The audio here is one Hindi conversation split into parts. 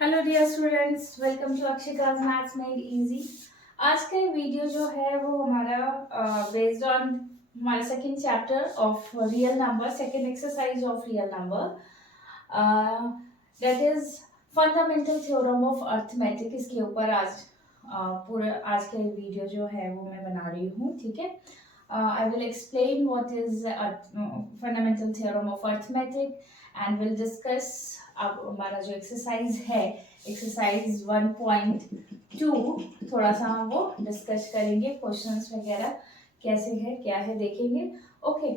Hello dear students, welcome to अक्षिकाज मैथ्स मेड इजी। आज का वीडियो जो है वो हमारा बेस्ड ऑन हमारा second chapter of real number, second exercise of real number, that is fundamental theorem of arithmetic. इसके ऊपर पूरा आज का वीडियो जो है वो मैं बना रही हूँ। ठीक है, I will explain what is fundamental theorem of arithmetic and will discuss अब हमारा जो एक्सरसाइज है, एक्सरसाइज 1.2, थोड़ा सा हम वो डिस्कस करेंगे, क्वेश्चंस वगैरह कैसे है क्या है देखेंगे। ओके,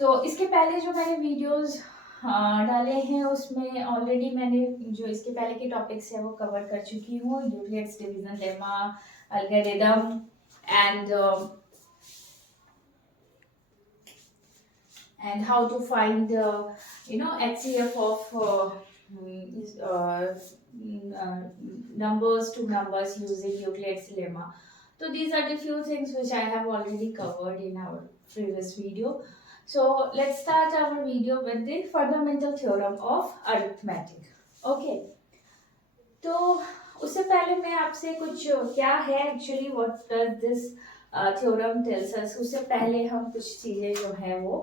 तो इसके पहले जो मैंने वीडियोस डाले हैं उसमें ऑलरेडी मैंने जो इसके पहले के टॉपिक्स है वो कवर कर चुकी हूँ। Euclid's division lemma, algorithm and how to find HCF of numbers to numbers using Euclid's lemma. So these are the few things which I have already covered in our previous video. So let's start our video with the fundamental theorem of arithmetic. Okay, तो उससे पहले मैं आपसे कुछ क्या है actually what does this theorem tells us, उससे पहले हम कुछ चीजें जो है वो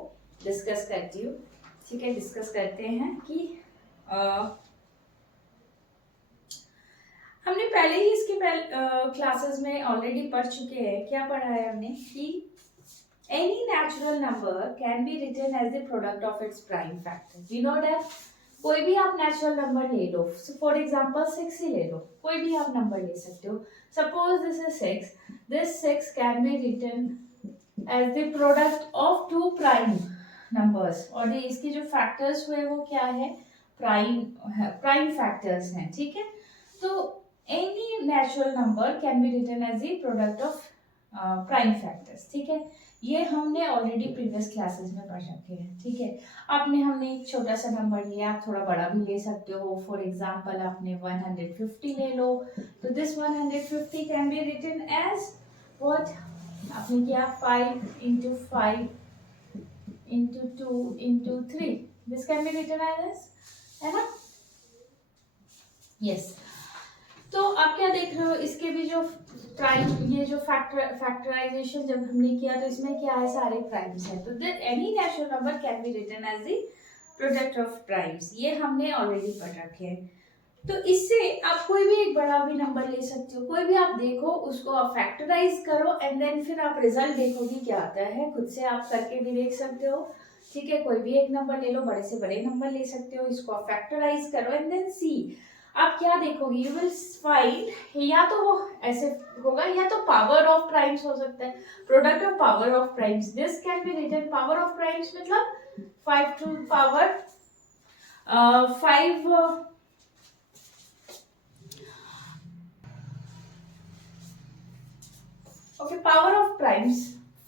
डिस्कस करती हूँ। ठीक है, डिस्कस करते हैं कि हमने पहले ही इसके क्लासेस में ऑलरेडी पढ़ चुके हैं। क्या पढ़ा है हमने कि any natural number can be written as the product of its prime factor. We know that कोई भी आप नेचुरल नंबर ले लो, फॉर एग्जांपल 6 ही ले लो, कोई भी आप नंबर ले सकते हो। Suppose this is 6, this 6 can be written as the product of two prime numbers, और इसके जो फैक्टर्स हुए वो क्या है, प्राइम फैक्टर्स हैं। ठीक है, तो any natural number can be written as the product of prime factors. ठीक है, ये हमने ऑलरेडी प्रीवियस क्लासेस में पढ़ रखे हैं। ठीक है, हमने एक छोटा सा नंबर लिया, आप थोड़ा बड़ा भी ले सकते हो। फॉर एग्जांपल आपने 150 ले लो, तो this 150 can be written as what, आपने किया 5 into 5 into 2 into 3, this can be written as, है ना? yes. तो आप क्या देख रहे हो, इसके भी जो प्राइम, ये जो फैक्टराइजेशन जब हमने किया तो इसमें क्या है, सारे प्राइम्स हैं। तो any natural number can be written as the product of primes, ये हमने ऑलरेडी पढ़ रखे हैं। तो इससे आप कोई भी एक बड़ा भी नंबर ले सकते हो, कोई भी आप देखो, उसको आप फैक्टराइज करो एंड देन फिर आप रिजल्ट देखोगे क्या आता है। खुद से आप करके भी देख सकते हो। ठीक है, कोई भी एक नंबर ले लो, बड़े से बड़े नंबर ले सकते हो, इसको आप फैक्टराइज करो एंड देन सी, आप क्या देखोगे, यू विल फाइंड, या तो वो ऐसे होगा या तो पावर ऑफ प्राइम्स हो सकता है, product of power of primes. This can be written, power of primes मतलब 5 to power 5 okay, power of primes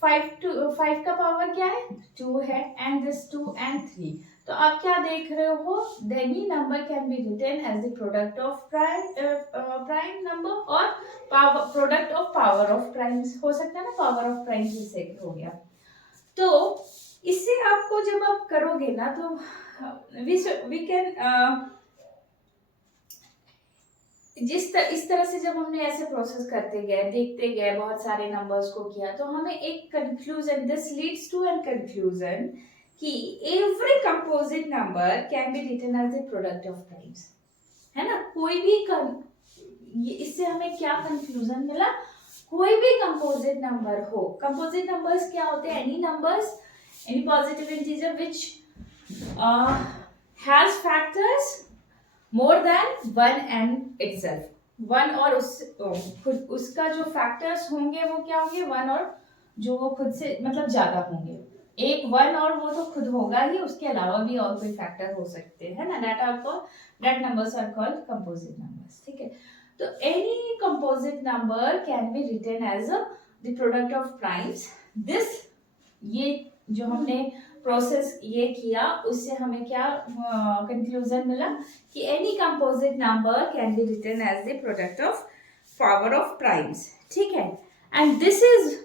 5 का पावर क्या है, 2 है, एंड दिस 2 and 3। तो आप क्या देख रहे हो, any number can be written as the product of prime number और product of power of primes हो सकता है ना, पावर ऑफ प्राइम्स इससे हो गया। तो इससे आपको जब आप करोगे ना तो वी कैन इस तरह से जब हमने ऐसे प्रोसेस करते गए, देखते गए, बहुत सारे नंबर्स को किया, तो हमें एक conclusion, this leads to an conclusion कि every composite number can be written as the product of primes, है ना। कोई भी इससे हमें क्या कंक्लूजन मिला, कोई भी कंपोजिट नंबर हो, कंपोजिट नंबर्स क्या होते हैं, any numbers, any positive integer which has factors more than 1 and itself, 1 और उसका जो फैक्टर्स होंगे वो क्या होंगे, 1 और जो वो खुद से मतलब ज्यादा होंगे। एक 1 और वो तो खुद होगा ही, उसके अलावा भी और कोई फैक्टर हो सकते हैं ना, that numbers are called composite numbers. ठीक है, तो any composite number can be written as the product of primes. This, ये जो हमने प्रोसेस ये किया, उससे हमें क्या कंक्लूजन मिला कि any composite number can be written as the product of power of primes. ठीक है, एंड दिस इज,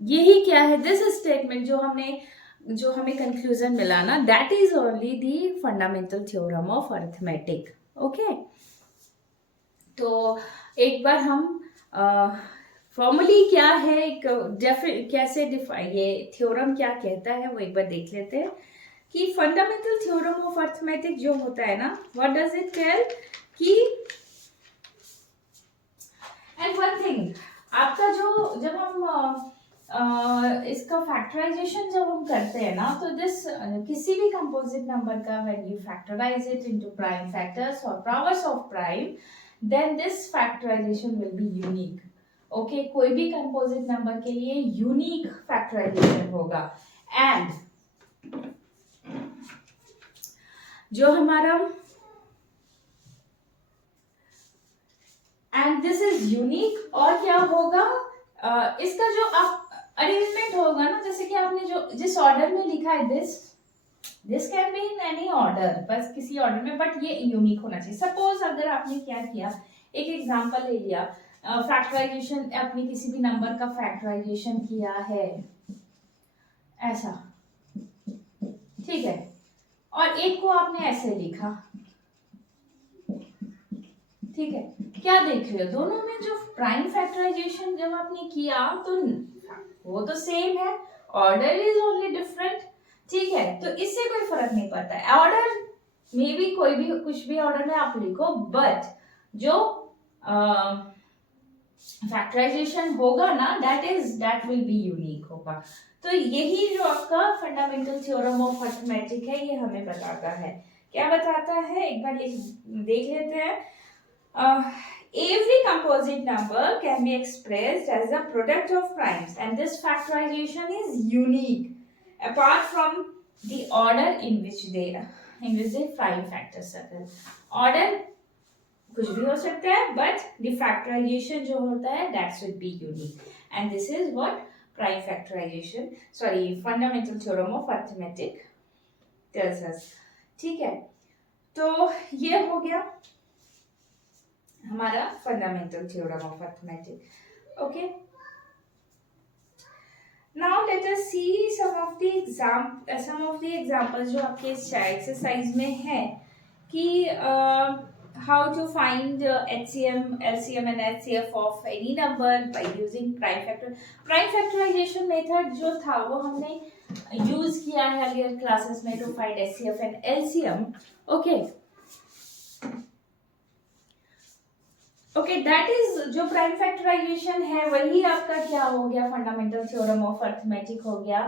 यही क्या है, दिस स्टेटमेंट जो हमें कंक्लूजन मिला ना, that is only the fundamental theorem of arithmetic. Okay तो एक बार हम फॉर्मली क्या है, कैसे डिफाइन, ये थ्योरम क्या कहता है वो एक बार देख लेते हैं कि फंडामेंटल थ्योरम ऑफ अर्थमेटिक जो होता है ना, व्हाट डज इट टेल कि एंड वन थिंग, आपका जो जब हम इसका फैक्टराइजेशन जब हम करते हैं ना, तो दिस किसी भी कंपोजिट नंबर का when you factorise it into prime factors और powers of prime, then this factorisation will be unique. Okay, कोई भी कंपोजिट नंबर के लिए यूनिक फैक्टराइजेशन होगा। एंड जो हमारा एंड दिस इज यूनिक, और क्या होगा, इसका जो आप अरेंजमेंट होगा ना, जैसे कि आपने जो जिस ऑर्डर में लिखा है, this can be in any order, बस किसी ऑर्डर में, बट ये यूनिक होना चाहिए। सपोज अगर आपने क्या किया, एक एग्जांपल ले लिया, फैक्टराइजेशन, आपने किसी भी नंबर का फैक्टराइजेशन किया है ऐसा, ठीक है, और एक को आपने ऐसे लिखा, ठीक है, क्या देख रहे हो, दोनों में जो प्राइम फैक्टराइजेशन जब आपने किया तो वो तो सेम है, ऑर्डर इज ओनली डिफरेंट, ठीक है, तो इससे कोई फर्क नहीं पड़ता है, ऑर्डर में भी कोई भी कुछ भी ऑर्डर में आप लिखो, बट जो फैक्टराइजेशन होगा ना, दैट विल बी यूनिक होगा। तो यही जो आपका फंडामेंटल थ्योरम ऑफ अर्थमेटिक है, ये हमें बताता है, क्या बताता है, एक बार देख लेते हैं। Every composite number can be expressed as a product of primes, and this factorization is unique apart from the order in which the prime factors occur. Order कुछ भी हो सकता है, but the factorization जो होता है that should be unique, and this is what prime factorization, fundamental theorem of arithmetic tells us। ठीक है, तो ये हो गया हमारा fundamental theorem of arithmetic. Okay, now let us see some of the examples जो आपके एक्सरसाइज में है कि how to find HCM, LCM and HCF of any number by using prime factorization method जो था वो हमने यूज किया है अर्लियर क्लासेस में to find HCF and LCM। Okay, that is जो प्राइम फैक्टराइजेशन है वही आपका क्या हो गया, फंडामेंटल थ्योरम ऑफ अर्थमेटिक हो गया।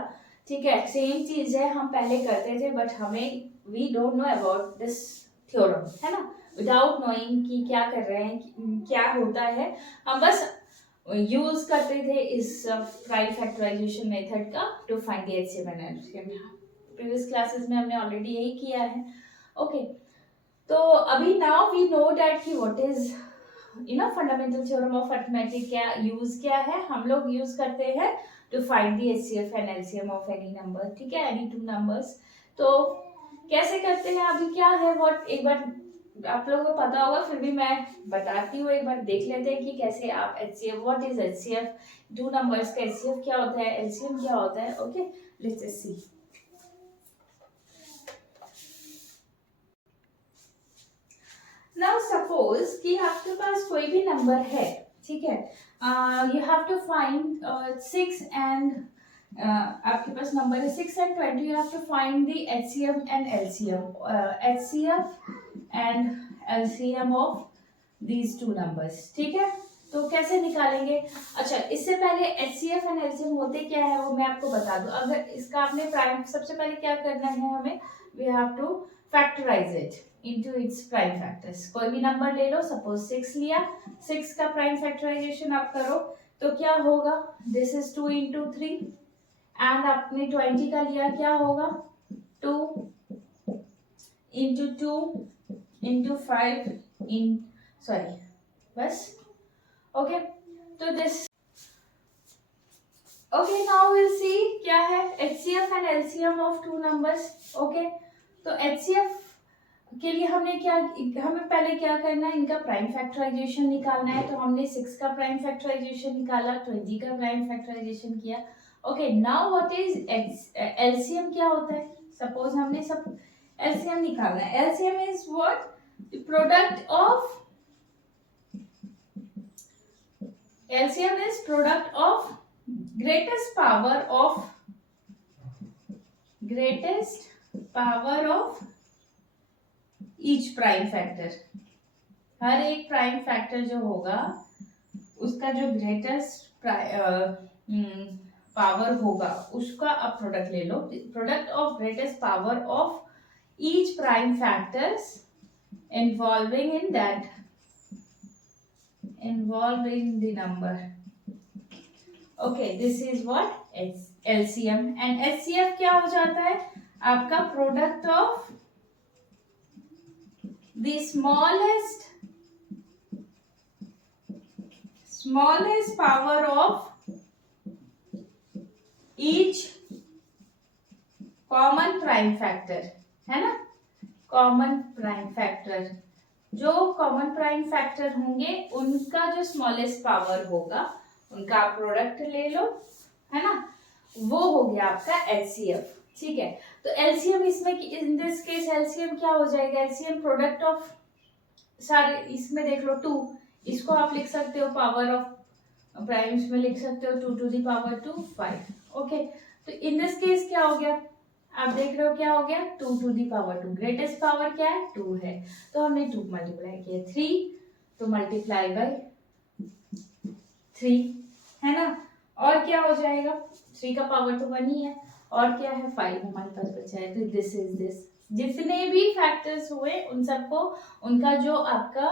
ठीक है, सेम चीज है, हम पहले करते थे, बट हमें we don't know about this theorem, है ना, विदाउट नोइंग कि क्या कर रहे हैं, क्या होता है, हम बस यूज करते थे इस प्राइम फैक्टराइजेशन मेथड का to find the HCM and LCM। Previous classes में हमने ऑलरेडी यही किया है। ओके, तो अभी नाउ वी नो दैट कि what is fundamental theorem of arithmetic, क्या है, हम लोग यूज करते हैं to find the HCF and LCM of any number, ठीक है, एनी टू नंबर्स। तो कैसे करते हैं, अभी क्या है, व्हाट, एक बार आप लोगों को पता होगा, फिर भी मैं बताती हूँ, एक बार देख लेते हैं कि कैसे आप HCF, what is HCF, two numbers का HCF क्या होता है, LCM क्या होता है। Okay, let's see. Now suppose कि आपके पास कोई भी नंबर है, ठीक है, you have to find 6 and आपके पास नंबर है 6 and 20, you have to find the HCF and LCM of these two numbers, ठीक है, तो कैसे निकालेंगे। अच्छा, इससे पहले HCF and LCM होते क्या है वो मैं आपको बता दूं। अगर इसका आपने प्राइम, सबसे पहले क्या करना है हमें, we have to factorize it into its prime factors। कोई भी नंबर ले लो, सपोज 6 लिया, 6 का प्राइम फैक्टराइजेशन आप करो तो क्या होगा, दिस इज 2 into 3, एंड आपने 20 का लिया, क्या होगा 2 into 2 into 5 in बस। ओके, तो this, okay, now will see क्या है HCF and LCM of two numbers. Okay, तो HCF के लिए हमें पहले क्या करना है, इनका प्राइम फैक्टराइजेशन निकालना है। तो हमने 6 का प्राइम फैक्टराइजेशन निकाला, 20 का प्राइम फैक्टराइजेशन किया। Okay, now what is LCM क्या होता है, सपोज हमने सब LCM निकालना है। LCM is what, product of LCM is product of greatest power of each prime factor. हर एक प्राइम फैक्टर जो होगा उसका जो ग्रेटेस्ट पावर होगा उसका आप प्रोडक्ट ले लो. Product of greatest power of each prime factors involving the number. Okay, this is what LCM and HCF क्या हो जाता है आपका product of the smallest power of each common prime factor, है ना. कॉमन प्राइम फैक्टर, जो कॉमन प्राइम फैक्टर होंगे उनका जो स्मॉलेस्ट पावर होगा उनका आप प्रोडक्ट ले लो, है ना. वो हो गया आपका LCF. ठीक है, तो LCM इसमें इन दिस केस LCM क्या हो जाएगा, LCM प्रोडक्ट ऑफ सारे, इसमें देख लो 2, इसको आप लिख सकते हो पावर ऑफ प्राइम्स में लिख सकते हो 2 to the power 2 5. ओके, तो इन दिस केस क्या हो गया, आप देख रहे हो क्या हो गया 2 to the power 2. Greatest power क्या है 2 है, तो हमने 2 मल्टीप्लाई किया 3, तो मल्टीप्लाई बाय 3, है ना. और क्या हो जाएगा, 3 का पावर तो 1 ही है, और क्या है 5 हमारे पास बचा है. तो दिस इज दिस, जितने भी फैक्टर्स हुए उन सबको, उनका जो आपका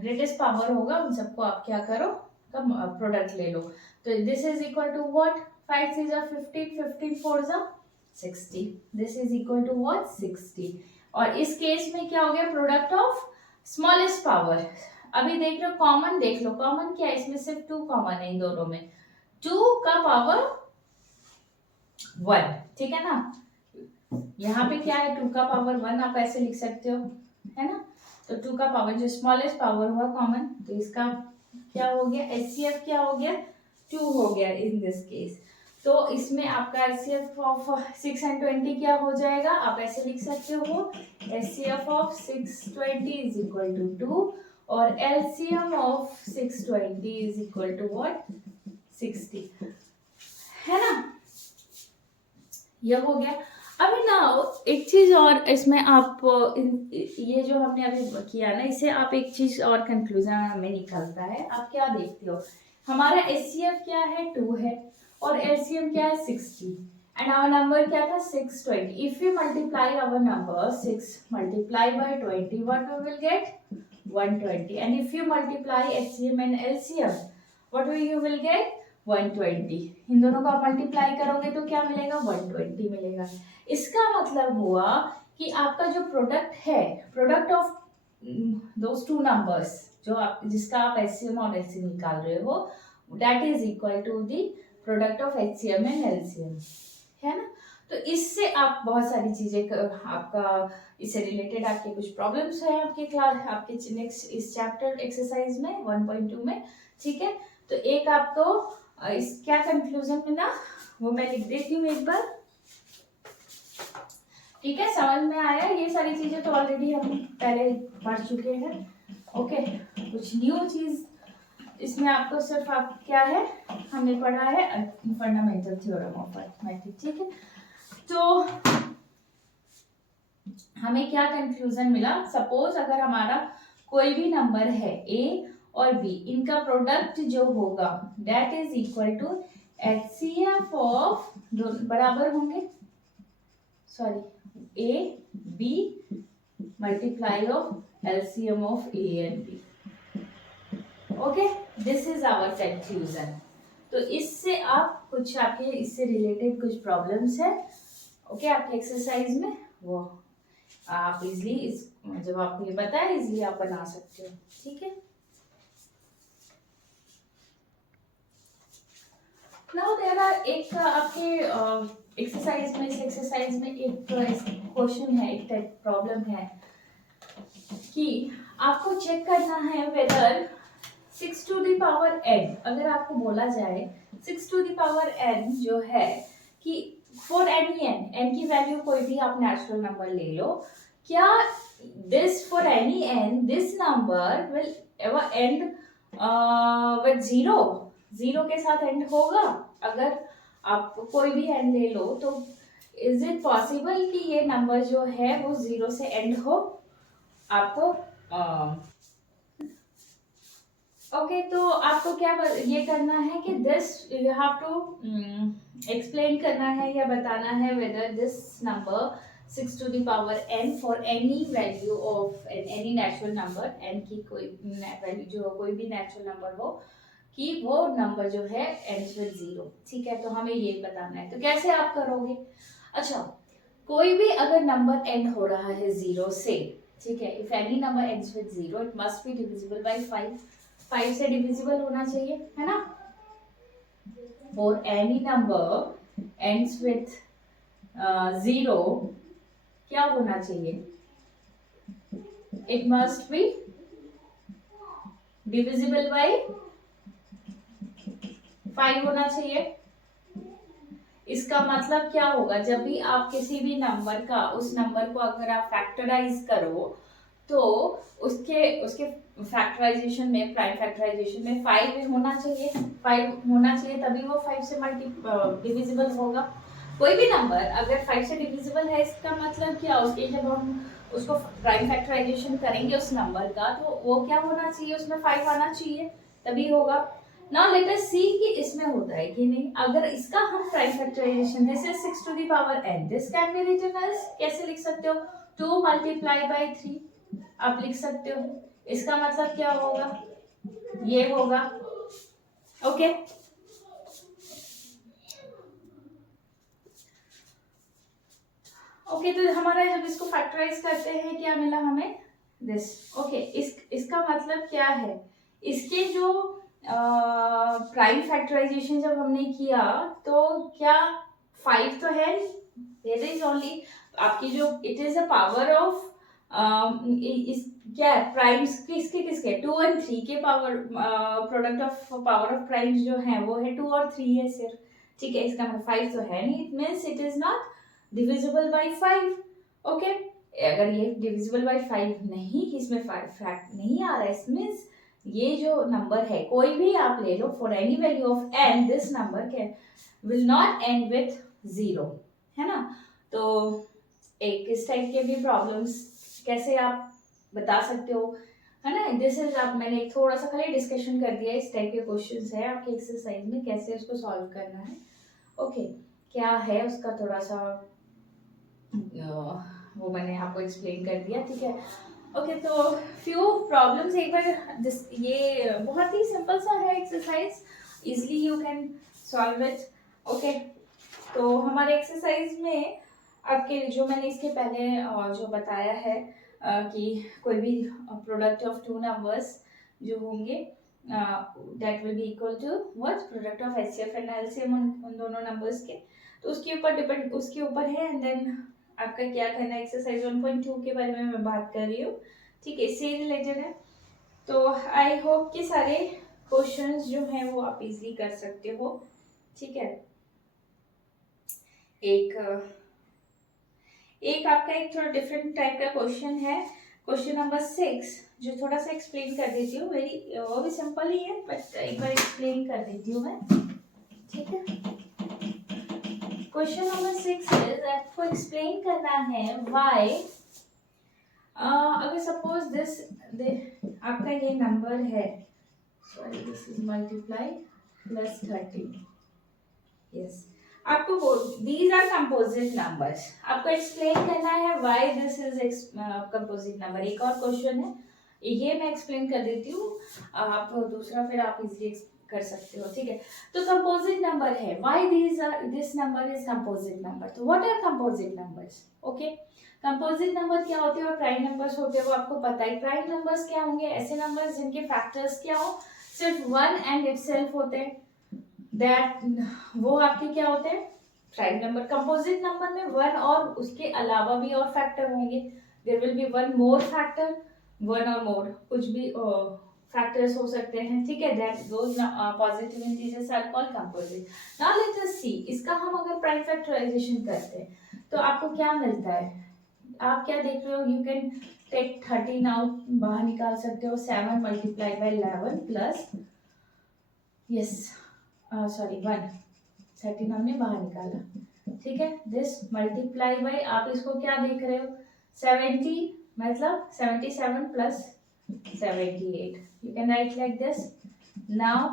ग्रेटेस्ट पावर होगा उन सबको आप क्या करो, प्रोडक्ट ले लो. तो this is equal to what, 5 3 are 15, 15 4 are 60. This is equal to what 60. और इस केस में क्या हो गया, प्रोडक्ट ऑफ स्मॉलेस्ट पावर. अभी देख रहे हो कॉमन, देख लो कॉमन क्या है, इसमें सिर्फ 2 कॉमन है इन दोनों में, 2 का पावर 1. ठीक है ना, यहाँ पे क्या है 2 का पावर 1 आप ऐसे लिख सकते हो, है ना. तो 2 का पावर जो स्मॉलेस्ट पावर हुआ कॉमन, तो इसका क्या हो गया, HCF क्या हो गया 2 हो गया इन दिस केस. तो इसमें आपका HCF ऑफ 6 and 20 क्या हो जाएगा, आप ऐसे लिख सकते हो HCF of 620 is equal to 2 और LCM of 620 is equal to what 60, है ना. यह हो गया. अभी ना एक चीज और इसमें आप ये जो हमने अभी किया ना, इसे आप एक चीज और कंक्लूजन हमें निकलता है. आप क्या देखते हो, हमारा HCF क्या है 2 है और LCM क्या है 60 एंड आवर नंबर क्या था 620. If you multiply our number 6 multiply by 20 what we will get 120 and if you multiply HCM and LCM what you will get 120. इन दोनों को आप मल्टीप्लाई करोगे तो क्या मिलेगा 120 मिलेगा. इसका मतलब हुआ कि आपका जो प्रोडक्ट है, प्रोडक्ट ऑफ दोस 2 नंबर्स जो आप जिसका आप HCM और LCM निकाल रहे हो, that is equal to the product of HCM and LCM, है ना. तो इससे आप बहुत सारी चीजें आपका इससे रिलेटेड आपके कुछ प्रॉब्लम्स हैं आपके क्लास आपके नेक्स्ट इस चैप्टर एक्सरसाइज में 1.2 में. ठीक है, तो एक आपको इस क्या कंक्लूजन में ना वो मैं लिख देती हूँ एक बार. ठीक है, समझ में आया. ये सारी चीजें तो ऑलरेडी हम पहले पढ़ चुके हैं. ओके, कुछ न्यू चीज इसमें आपको सिर्फ आप क्या है हमने पढ़ा है फंडामेंटल थ्योरम ऑफ अरिथमेटिक. ठीक है, तो हमें क्या कंक्लूजन मिला, सपोज अगर हमारा कोई भी नंबर है A और B, इनका प्रोडक्ट जो होगा that is equal to HCF of, बराबर होंगे, sorry A B multiply of LCM of A and B. Okay, this is our conclusion. तो इससे आप कुछ आपके इससे रिलेटेड कुछ प्रॉब्लम्स है ओके आपके एक्सरसाइज में, वो आप इजली इस जब आपको ये पता है इजली आप बना सकते हो. ठीक है, नाउ देयर आर एक आपके एक्सरसाइज में, इस एक्सरसाइज में एक क्वेश्चन है, एक प्रॉब्लम है कि आपको चेक करना है weather 6 to the power n, अगर आपको बोला जाए 6 to the power n जो है कि फॉर एनी n की वैल्यू कोई भी आप नेचुरल नंबर ले लो, क्या this for any n, this number will ever end with zero. Zero के साथ एंड होगा. अगर आप कोई भी एंड ले लो तो इज इट पॉसिबल कि ये नंबर जो है वो जीरो से एंड हो? आपको ओके तो आपको क्या ये करना है कि this you have to explain करना है या बताना है whether this number 6 to the power n for any value of any natural number, n की कोई वैल्यू जो कोई भी नेचुरल नंबर हो कि वो नंबर जो है ends with जीरो. ठीक है, तो हमें ये बताना है. तो कैसे आप करोगे? अच्छा, कोई भी अगर नंबर एंड हो रहा है जीरो से, ठीक है, if any number ends with zero it must be divisible by 5. 5 से डिविजिबल होना चाहिए, है ना? For any number ends with zero क्या होना चाहिए? It must be divisible by 5 होना चाहिए. इसका मतलब क्या होगा? जब भी आप किसी भी नंबर का, उस नंबर को अगर आप फैक्टराइज करो तो उसके उसके फैक्टराइजेशन में, प्राइम फैक्टराइजेशन में 5 होना चाहिए. 5 होना चाहिए तभी वो 5 से डिविजिबल होगा. कोई भी नंबर अगर 5 से डिविजिबल है इसका मतलब क्या? उसके जब हम उसको प्राइम फैक्टराइजेशन करेंगे उस नंबर का तो वो क्या होना चाहिए? उसमें 5 आना चाहिए तभी होगा. नाउ लेट अस सी कि इसमें होता है कि नहीं. अगर इसका हम prime factorization, this is 6 to the power n, this can be written as, कैसे लिख सकते हो? 2 multiplied by 3 आप लिख सकते हो. इसका मतलब क्या होगा? ये होगा. ओके ओके तो हमारा जब इसको फैक्टराइज करते हैं क्या मिला हमें? दिस. ओके इसका मतलब क्या है? इसके जो प्राइम फैक्टराइजेशन जब हमने किया तो क्या 5 तो है नहीं. देयर इज ओनली आपकी जो it is a power of क्या है? प्राइम्स किसके किसके? 2 और 3 के power, product of power of primes जो है वो है 2 और 3 है सिर्फ. ठीक है, इसका मतलब 5 तो है नहीं. It means it is not divisible by 5. Okay, अगर ये डिविजिबल बाय 5 नहीं, इसमें फैक्ट नहीं आ रहा है, मीन्स ये जो नंबर है कोई भी आप ले लो, for any value of n this number can will not end with zero, है ना? तो एक इस टाइप के भी प्रॉब्लम्स कैसे आप बता सकते हो, है ना? दिस इज आप मैंने एक थोड़ा सा खाली डिस्कशन कर दिया. इस टाइप के क्वेश्चंस है आपके एक्सरसाइज में, कैसे उसको सॉल्व करना है. ओके क्या है उसका थोड़ा सा वो मैंने आपको एक्सप्लेन कर दिया. ठीक है, ओके तो फ्यू प्रॉब्लम्स एक बार ये बहुत ही सिंपल सा है exercise, easily you can solve it. Okay तो हमारे एक्सरसाइज में आपके जो मैंने इसके पहले जो बताया है कि कोई भी प्रोडक्ट ऑफ टू नंबर्स जो होंगे that will be equal to what? Product of HCF and LCM उन दोनों नंबर्स के. तो उसके ऊपर डिपेंड, उसके ऊपर है. एंड देन आपका क्या करना है, एक्सरसाइज 1.2 के बारे में मैं बात कर रही हूँ. ठीक है, इससे रिलेटेड है. तो आई होप कि सारे क्वेश्चंस जो हैं वो आप इजीली कर सकते हो. ठीक है, एक आपका एक थोड़ा डिफरेंट टाइप का क्वेश्चन है, क्वेश्चन नंबर 6, जो थोड़ा सा एक्सप्लेन कर देती हूँ. वेरी वो भी सिंपल ही है बट एक बार एक्सप्लेन कर देती हूँ मैं. ठीक है, क्वेश्चन नंबर 6 इज आपको एक्सप्लेन करना है व्हाई अगर सपोज दिस आपका ये नंबर है, sorry this is multiply plus 13. Yes, आपको वो दीज आर कंपोजिट नंबर्स. आपको एक्सप्लेन करना है why this is composite number. एक और क्वेश्चन है, ये मैं एक्सप्लेन कर देती हूँ. आप दूसरा फिर आप इजीली कर सकते हो. ठीक है, तो कंपोजिट नंबर है, why this number is composite number. तो what are composite numbers? Okay, composite number क्या होते हैं और प्राइम नंबर्स होते हैं वो आपको पता है. प्राइम नंबर्स क्या होंगे? ऐसे नंबर्स जिनके फैक्टर्स क्या हो, सिर्फ 1 एंड इटसेल्फ होते हैं, दैट वो आपके क्या होते हैं? Prime number. कंपोजिट नंबर में 1 और उसके अलावा भी और फैक्टर होंगे. There will be 1 more factor, 1 और मोर कुछ भी फैक्टर्स हो सकते हैं. ठीक है, that those positive integers are called composite. Now let us see, इसका हम अगर प्राइम फैक्टराइजेशन करते हैं तो आपको क्या मिलता है? आप क्या देख रहे हो? यू कैन टेक 13 आउट, बाहर निकाल सकते हो. 7 multiply by 11 plus, yes sorry 1, 13 हमने बाहर निकाला. ठीक है. दिस मल्टीप्लाई बाई, आप इसको क्या देख रहे हो, 70 मतलब 77 plus 78. You can write like this. Now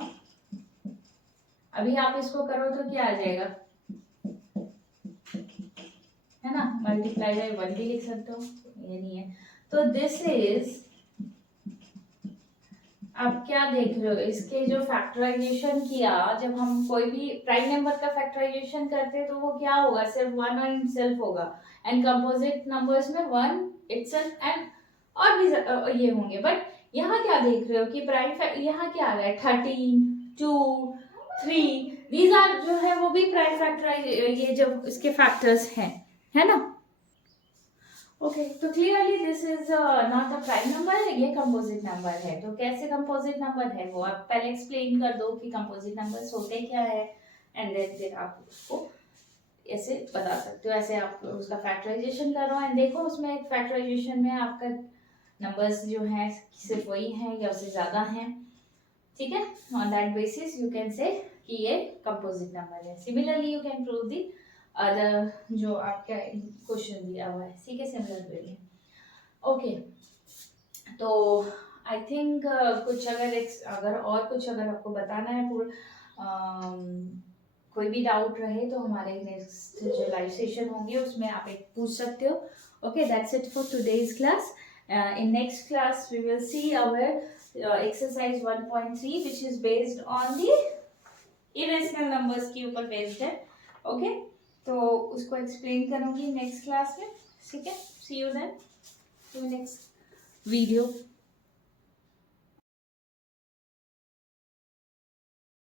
अभी आप इसको करो तो क्या आ जाएगा, है ना. मल्टीप्लाई बाई 1 भी लिख सकते हो, ये नहीं है. तो दिस इज, आप क्या देख रहे हो, इसके जो फैक्टराइजेशन किया, जब हम कोई भी प्राइम नंबर का फैक्टराइजेशन करते हैं तो वो क्या होगा, सिर्फ 1 और इटसेल्फ होगा. एंड कंपोजिट नंबर्स में 1 इटसेल्फ एंड और भी ये होंगे. बट यहाँ क्या देख रहे हो कि प्राइम, यहाँ क्या आ रहा है, 13, 2, 3, दीज आर जो है वो भी प्राइम फैक्टराइज, ये जो इसके फैक्टर्स हैं, है ना. ओके, तो clearly this is not a prime number, ये कंपोजिट नंबर है. तो कैसे कंपोजिट नंबर है वो आप पहले एक्सप्लेन कर दो कि कंपोजिट नंबर्स होते क्या है, एंड देन फिर आप उसको ऐसे बता सकते हो. ऐसे आप उसका फैक्टराइजेशन करो एंड देखो उसमें फैक्टराइजेशन में आपका नंबर्स जो हैं सिर्फ वही हैं या उससे ज़्यादा हैं. ठीक है. On that basis you can say कि ये कंपोजिट नंबर है. Similarly you can prove the other जो आपका क्वेश्चन दिया हुआ है. ठीक है, सिमिलर वे में. ओके, तो आई थिंक कुछ अगर और कुछ अगर आपको बताना है कोई भी डाउट रहे तो हमारे नेक्स्ट जो लाइव सेशन होंगे उसमें आप एक पूछ सकते हो. Okay, that's it for today's class. In next class we will see our exercise 1.3 which is based on the irrational numbers के ऊपर based है. ओके, तो उसको एक्सप्लेन करूंगी नेक्स्ट क्लास में. ठीक है, see you then, see you next video.